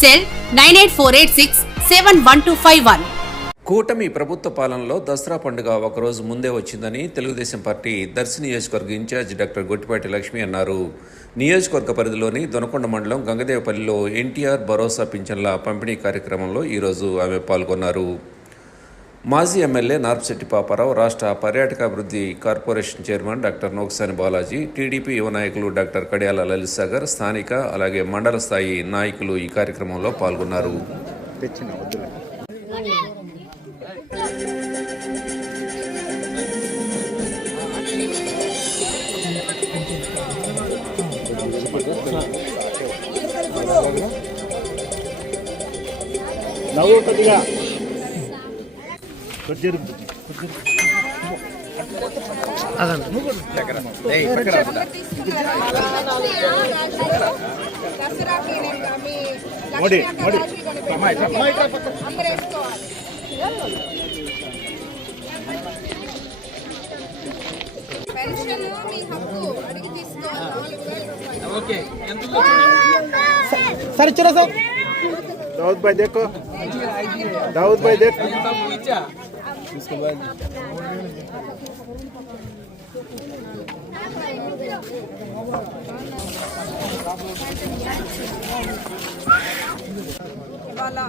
Cell nine eight four eight six seven one two five one. కూటమి ప్రభుత్వ పాలనలో దసరా పండుగ ఒకరోజు ముందే వచ్చిందని తెలుగుదేశం పార్టీ దర్శి నియోజకవర్గ ఇన్ఛార్జ్ డాక్టర్ గొట్టిపాటి లక్ష్మి అన్నారు. నియోజకవర్గ పరిధిలోని దొనకొండ మండలం గంగదేవపల్లిలో ఎన్టీఆర్ భరోసా పింఛన్ల పంపిణీ కార్యక్రమంలో ఈరోజు ఆమె పాల్గొన్నారు. మాజీ ఎమ్మెల్యే నార్పశెట్టి పాపారావు రాష్ట్ర పర్యాటకాభివృద్ధి corporation chairman doctor Noksani Balaji TDP యువ నాయకులు డాక్టర్ కడియాల లలిత్ సాగర్ స్థానిక అలాగే మండల స్థాయి నాయకులు ఈ కార్యక్రమంలో పాల్గొన్నారు. నవ్వు కొద్దిగా మోడీ మోడీ. అమ్మాయి అమ్మాయి పెన్షన్ మీ హక్కు అడిగి తీసుకోవాలి నాలుగు వేల రూపాయలు सर चलो सर दाऊद भाई देखो दाऊद भाई देख ఇవాళ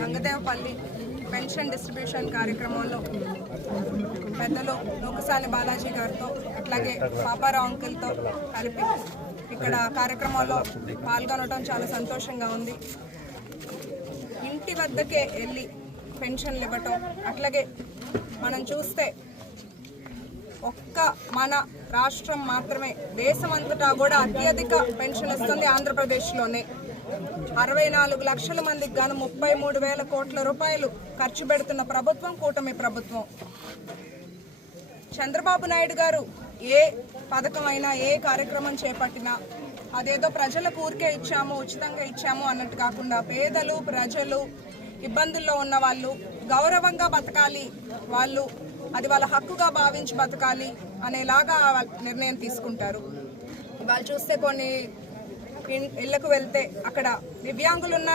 గంగదేవపల్లి పెన్షన్ డిస్ట్రిబ్యూషన్ కార్యక్రమంలో పెద్దలు నూకసాని బాలాజీ గారితో అట్లాగే పాపారావు అంకుల్తో కలిపి ఇక్కడ కార్యక్రమంలో పాల్గొనడం చాలా సంతోషంగా ఉంది ఇంటి వద్దకే వెళ్ళి పెన్షన్లు ఇవ్వటం అట్లాగే మనం చూస్తే ఒక్క మన రాష్ట్రం మాత్రమే దేశమంతటా కూడా అత్యధిక పెన్షన్ వస్తుంది ఆంధ్రప్రదేశ్లోనే. అరవై నాలుగు లక్షల మందికి గాను ముప్పై మూడు వేల కోట్ల రూపాయలు ఖర్చు పెడుతున్న ప్రభుత్వం కూటమి ప్రభుత్వం. చంద్రబాబు నాయుడు గారు ఏ పథకం అయినా ఏ కార్యక్రమం చేపట్టినా అదేదో ప్రజలకు ఊరికే ఇచ్చాము ఉచితంగా ఇచ్చాము అన్నట్టు కాకుండా పేదలు ప్రజలు ఇబ్బందుల్లో ఉన్న వాళ్ళు గౌరవంగా బతకాలి. వాళ్ళు అది వాళ్ళ హక్కుగా భావించి బతకాలి అనేలాగా నిర్ణయం తీసుకుంటారు. వాళ్ళు చూస్తే కొన్ని ఇళ్ళకు వెళ్తే అక్కడ దివ్యాంగులు